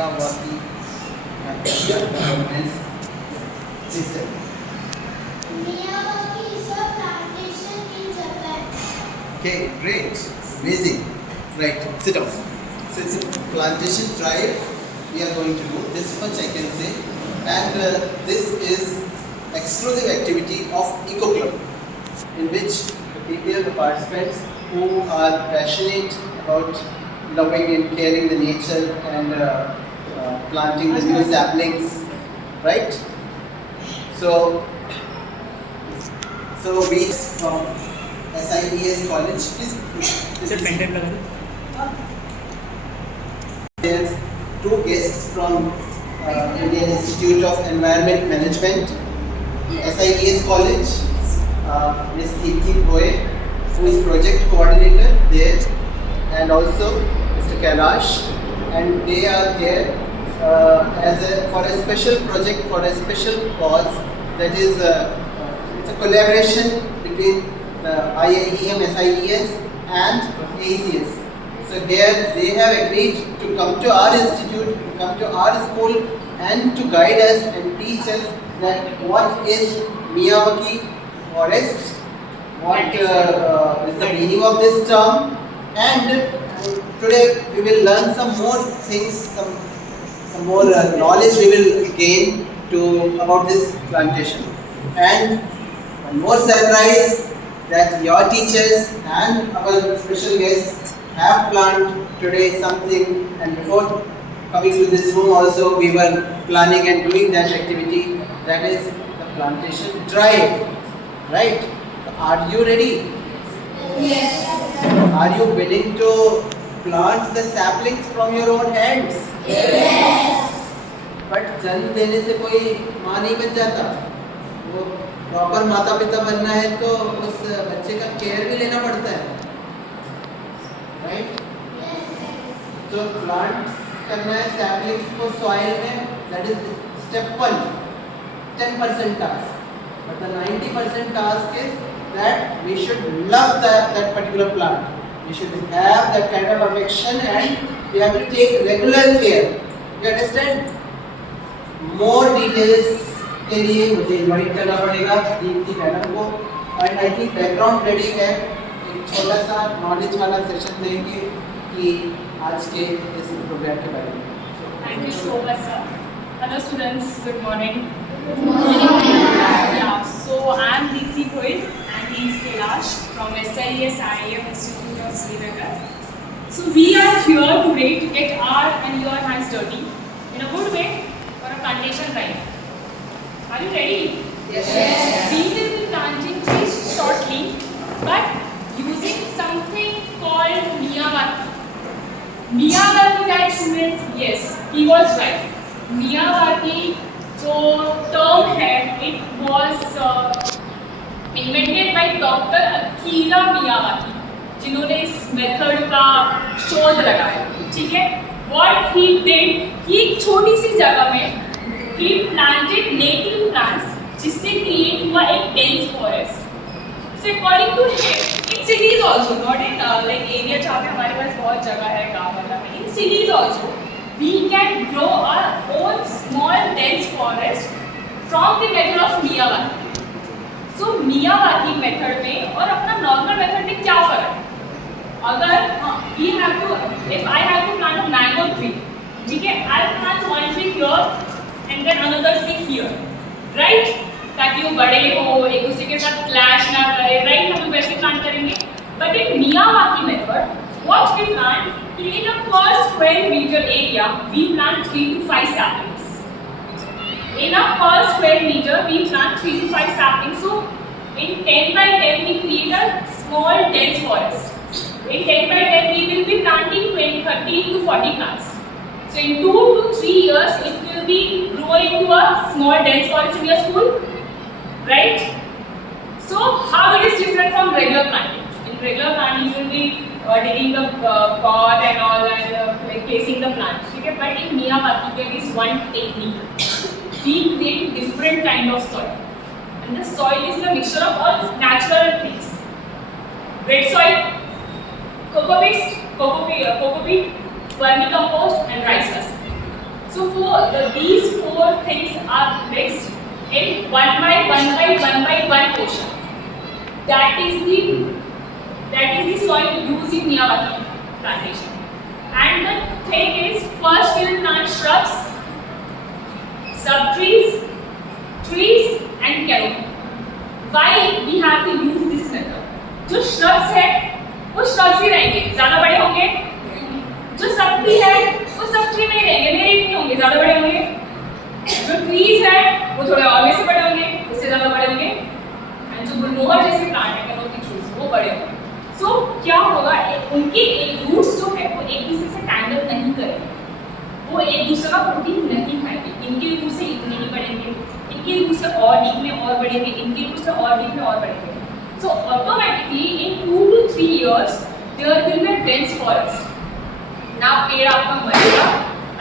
Miyawaki government system. Miyawaki is a plantation in Japan. Okay, great, amazing. Right, sit down. So it's a plantation drive we are going to do. This much I can say, and this is exclusive activity of Eco Club, in which the people, the participants who are passionate about loving and caring the nature and planting the new saplings, right? So we from SIES College, please. There are two guests from Indian Institute of Environment Management, SIES College, Ms. Deepthi Boye, who is project coordinator there, and also Mr. Kailash, and they are here for a special project, for a special cause, that is it's a collaboration between the IIEM, SIES and ACS. So here they have agreed to come to our institute, to come to our school, and to guide us and teach us that what is Miyawaki forest, what is the meaning of this term, and today we will learn some more things, some more knowledge we will gain about this plantation. And one more surprise, that your teachers and our special guests have planned today something, and before coming to this room also we were planning and doing that activity, that is the plantation drive, right? Are you ready? Yes. Are you willing to plant the saplings from your own hands? Yes. But जन्म देने से कोई माँ नहीं बन जाता, वो proper माता पिता बनना है तो उस बच्चे का केयर भी लेना पड़ता है, राइट? तो प्लांट करना है सैपलिंग्स को सॉइल में, that is step 1, 10% task, but the 90% task is that we should love that particular plant. We should have that kind of affection, and we have to take regular care. You understand? More details के लिए मुझे invite करना पड़ेगा Deepti madam को, and I think background ready है, एक छोटा सा नॉलेज वाला सेशन देंगे कि आज के इस प्रोग्राम के बारे में. Thank you so much, sir. Hello students, good morning. Good morning. Yeah, so I am Deepthi Boye and he is Kailash from SIES IIM Institute of Srinagar. So we are here today to get our and your hands dirty in a good way for a plantation drive. Are you ready? Yes. We will be planting trees shortly, but using something called Miyawaki. Miyawaki, that students, yes, he was right. Miyawaki जो term है, it was invented by Dr. Akira Miyawaki, जिन्होंने इस method का शोध लगाया, ठीक है? What he did, कि एक छोटी सी जगह में he planted native plants, जिससे क्रिएट हुआ एक dense forest. So according to him, in cities also, not in like area जहाँ पे हमारे पास बहुत जगह है गाँव वाला में, in cities also we can grow our own small dense forest from the method of Miyawaki. So Miyawaki method में और अपना normal method में क्या फर्क है? अगर we have to, if I have to plant a mango tree, ठीक है, I'll plant one tree here and then another tree here, right? ताकि वो बड़े हो, एक दूसरे के साथ clash ना करे, right? हम लोग वैसे plant करेंगे. But in Miyawaki method, what we plant, in a per square meter area, we plant 3 to 5 saplings. In a per square meter, we plant 3 to 5 saplings. So, in 10 by 10, we create a small dense forest. In 10 by 10, we will be planting 30 to 40 plants. So, in 2 to 3 years, it will be growing to a small dense forest in your school, right? So, how it is different from regular planting? In regular planting, you will be digging the pot and all and like placing the plants. Okay? But in Miyawaki, there is one technique. We create different kind of soil, and the soil is a mixture of all natural things: red soil, cocoa paste, cocoa peat, vermicompost, and rice husk. these four things are mixed in 1 by 1 by 1 by 1 portion. That is the soil used in Miyawaki plantation. And the thing is, first we will plant shrubs, sub-trees, trees and canopy. Why we have to use this method? जो shrubs है वो shrubs ही रहेंगे, ज़्यादा बड़े होंगे. जो सब-ट्री है वो सब-ट्री में ही रहेंगे, मेरे नहीं होंगे, ज़्यादा बड़े होंगे. जो trees है वो थोड़े और में से बड़े होंगे, उससे ज़्यादा बड़े होंगे. और जो गुलमोहर जैसे प्लांट है canopy trees वो बड़े होंगे. So क्या होगा, उनके रूट्स जो है वो एक दूसरे से टैंगल नहीं करेंगे, वो एक दूसरे का प्रोटीन नहीं खाएंगे. इनके रूट से इतने ही बढ़ेंगे, इनके रूट से और डीप में और बढ़ेंगे, इनके रूट से और डीप में और बढ़ेंगे. So automatically in 2 to 3 years there will be a dense forest. Now पेड़ आपका मरेगा,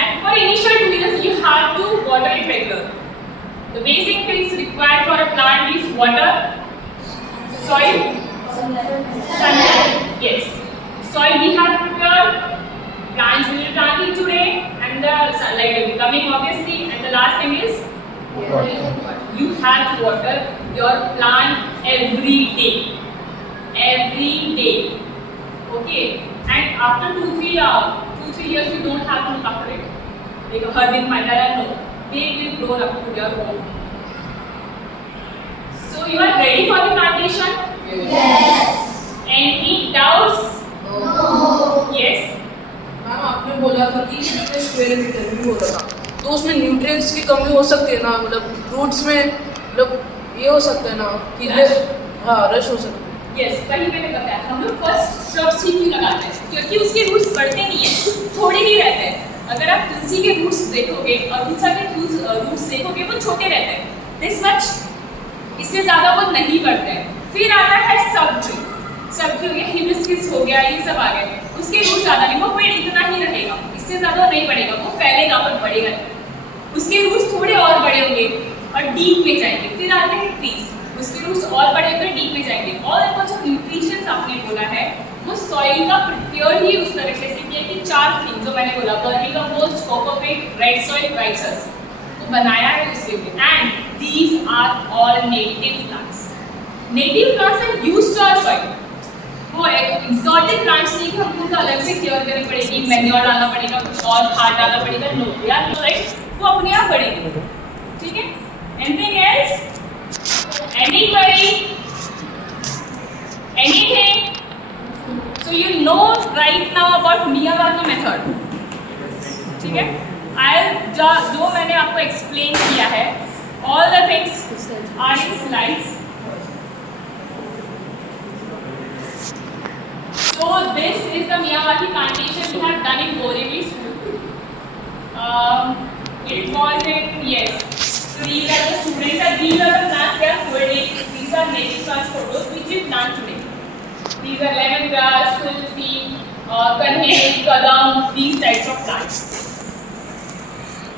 and for initial 2 years you have to water it regularly. The basic things required for a plant is water, soil, sunlight. Yes, soil we have prepared, plants we will plant it today, and the sunlight will be coming obviously, and the last thing is you have to water your plant every day. Okay, and after 2-3 years you don't have to look after it. Like हर दिन पानी डालना, no, they will grow up to their own. So you are ready for the plantation? Yes. Any doubts? No. Yes. Ma'am आपने बोला था कि कितने square metre में होता था, तो उसमें न्यूट्रिएंट्स की कमी हो सकती है ना, मतलब रूट्स में मतलब ये हो सकता है ना कि हाँ रश हो सकता है. Yes, वही मैंने बताया, हम लोग फर्स्ट shrubs ही क्यों लगाते हैं, क्योंकि उसके रूट्स बढ़ते नहीं हैं, थोड़े ही रहते हैं. अगर आप तुलसी के रूट्स देखोगे और अरुणसा के रूट्स देखोगे वो छोटे रहते हैं, दिस मच, इससे ज़्यादा वो नहीं बढ़ते हैं. फिर आता है सब-ट्री हो गया, हिबिस्कस हो गया, ये सब आ गए, उसके रूट ज़्यादा नहीं, वो पेड़ इतना ही रहेगा, इससे ज़्यादा नहीं बढ़ेगा, वो फैलेगा पर बढ़ेगा नहीं. उसके रूट्स थोड़े और बड़े होंगे और डीप में जाएंगे. फिर आते हैं ट्रीज, उसके रूट्स और बड़े होकर डीप में जाएंगे. और इनको जो न्यूट्रिशंस आपने बोला है वो सॉइल का प्रिपेयर ही उस तरीके से किया कि 4 थिंग्स जो मैंने बोला, vermicompost, cocopeat, red soil, white soil, तो बनाया है उसके लिए. And these are all native plants. Native plants are used to our soil. वो एक्सोटिक प्लांट्स नहीं कि हमको उनका अलग से केयर करनी पड़ेगी, मैन्योर डालना पड़ेगा, कुछ और खाद डालना पड़ेगा. नो, दे आर राइट, वो अपने आप बढ़ेंगे. ठीक है, anything else, any query, anything? So you know right now about Miyawaki method. ठीक है, जो मैंने आपको एक्सप्लेन किया है, all the things are in slides. So this is the Miyawaki plantation we have done in Borivali school. It was in, yes. So these are the students and these are the plants they are holding. These are native plants photos which we plant today. These are lemongrass, tulsi, kanheri, kadam, these types of plants.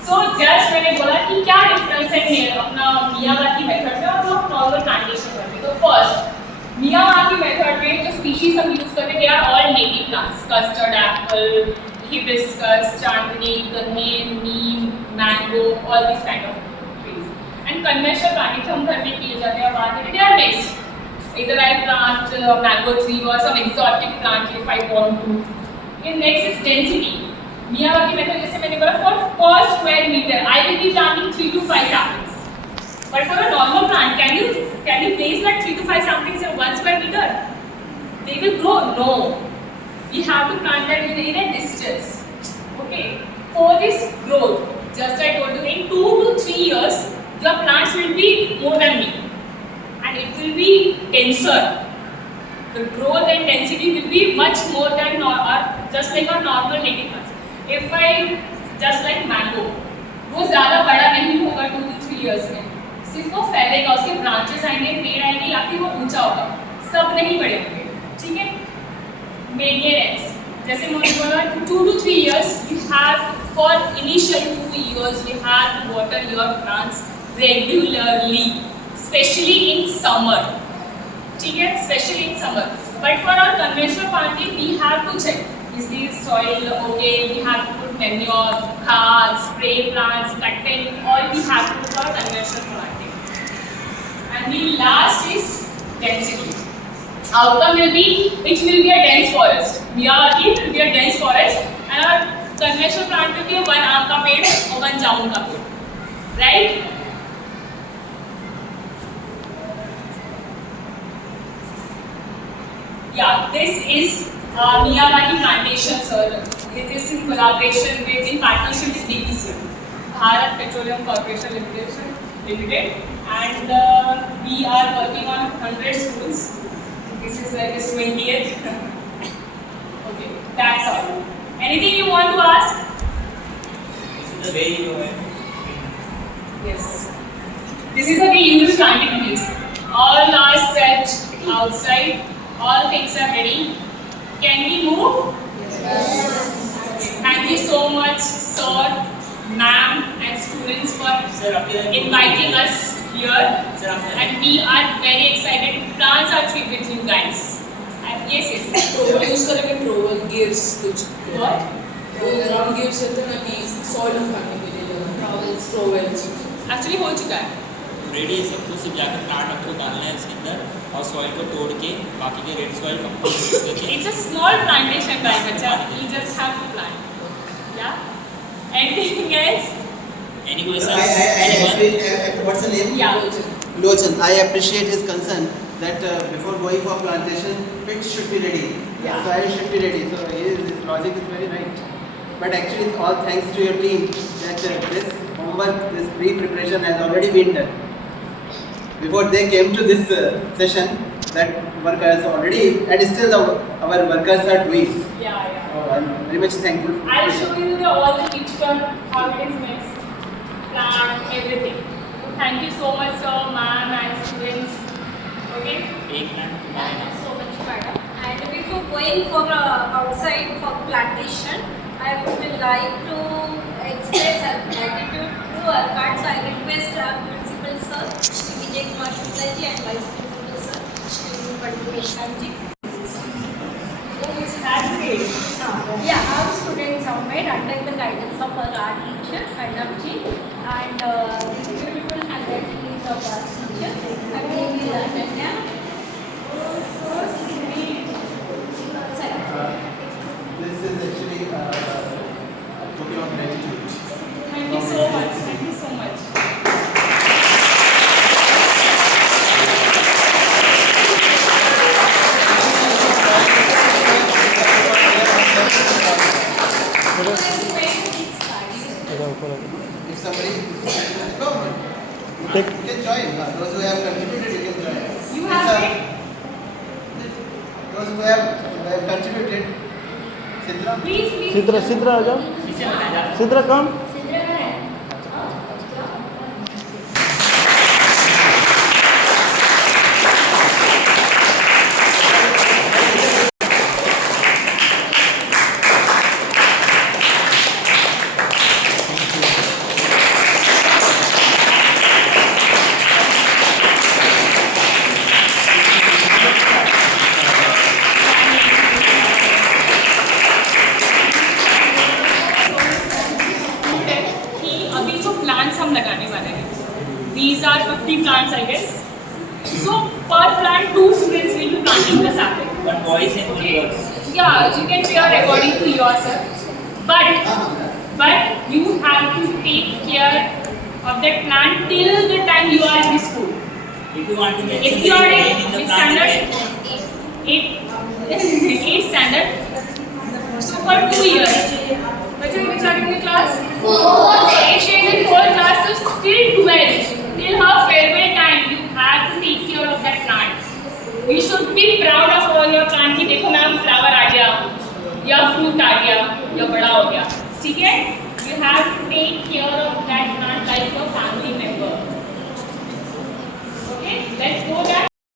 So just मैंने बोला कि क्या difference है अपना Miyawaki method में और जो normal plantation करते हैं. तो फर्स्ट मियावाकी मेथड में जो स्पीशीज हम यूज करते हैं, they are all native plants, custard apple, hibiscus, chandni, kaner, neem, mango, all this kind of trees. And conventional planting हम घर में किए जाते हैं, बाहर में they are mixed. Either I plant a mango tree or some exotic plant if I want to. Okay, next is density. Miyawaki method जैसे मैंने बोला, for per square meter I will be planting 3 to 5 saplings. But for a normal plant, can you place that 3 to 5 saplings in 1 square meter? They will grow. No, we have to plant that in a distance. Okay, for this growth, just I told you, in 2 to 3 years, your plants will be more than me. And it will be denser. The growth and density will be much more than just like a normal native plants. If I just like mango, वो ज़्यादा बड़ा नहीं होगा 2 to 3 years में, सिर्फ वो फैलेगा, उसके ब्रांचेस आएंगे, पेड़ आएंगे, या फिर वो ऊंचा होगा, सब नहीं बड़े होंगे. ठीक है, मेंटेनेंस जैसे मैंने बोला 2 to 3 years you have, for initial 2 years you have to water your plants regularly. Especially in summer, ठीक है, especially in summer. But for our conventional planting, we have to check. Is the soil okay? We have to put manure, खाद, spray plants, cutting, all we have to do for conventional planting. And the last is density. Outcome will be, it will be a dense forest. Miyawaki will be a dense forest, and our conventional plant will be a one आम का पेड़ और one जामुन का पेड़, right? Yeah, this is Miyawaki plantation, sir. It is in collaboration with, in partnership with BPCL, Bharat Petroleum Corporation Limited, and we are working on 100 schools. This is like his 20th. Okay, that's all. Anything you want to ask? This is the way you have. Yes. This is the way you will planting trees. All are set outside. All things are ready. Can we move? Yes. Thank you so much, sir, ma'am, and students for Sir, up here. inviting us here. Sir, up here. And we are very excited to plant our tree with you guys. And yes, yes. Trowel use करेंगे, trowel gives कुछ What? वो ground gives होते हैं ना कि soil उठाने के लिए ट्रोवल्स Actually हो चुका है. रेडी है सब कुछ, सिर्फ जाकर प्लांट आपको डालना है इसके अंदर और सॉइल को तोड़ के बाकी के रेड सॉइल कंपोस्ट यूज करके It's a small plantation, guys. Bacha. You just have to plant. Yeah. Anything else? any question anyone What's the name? Yeah. Lochan. I appreciate his concern that before going for plantation, pits should be ready. Yeah. Soil should be ready. So his logic is very right. But actually, it's all thanks to your team that this homework, this pre-preparation has already been done. Before they came to this session, that work has already, and still our workers are doing. Yeah, yeah. So I'm very much thankful. I'll show you all the picture, how it is mixed, plant, everything. So thank you so much, sir, ma'am, and students. Okay? एक plant Thank you so much, madam. And before going for outside for plantation, I would like to express our gratitude to our cards. I request our principal sir, Shri Vijay Kumar Shukla ji, and vice principal sir, Shri Padma Mishra ji. Oh, it's that great. Yeah, our students have made under the guidance of our art teacher, Arnab ji, and this beautiful handwriting is of our teacher. Her name is Ananya. So sweet. This is actually a token of gratitude. Thank you so much. Thank you so much. If somebody no, you can join. Those who have contributed, you can join. You have it? Those who have contributed. Sidra. Please, please. Sidra आ जाओ, इसे बनाया जा सिद्रा कम. कि अभी जो plants हम लगाने वाले हैं, these are 50 plants, I guess. So per plant, 2 students will be planting the sapling. one voice and one Okay. words. Yeah, you can pair according to yourself. But you have to take care of that plant till the time you are in the school. If you want to mention If you are the in name in the which plant standard? 8th standard. So for 2 years. Bachcha, which are in the class? 4. If she is in 4th class, so still 12. Till her farewell time, you have to take care of that plant. You should be proud of all your plant कि देखो ma'am flower आ गया या fruit आ गया या बड़ा हो गया, ठीक है? You have to take care of that plant like your family member. Okay, let's go guys.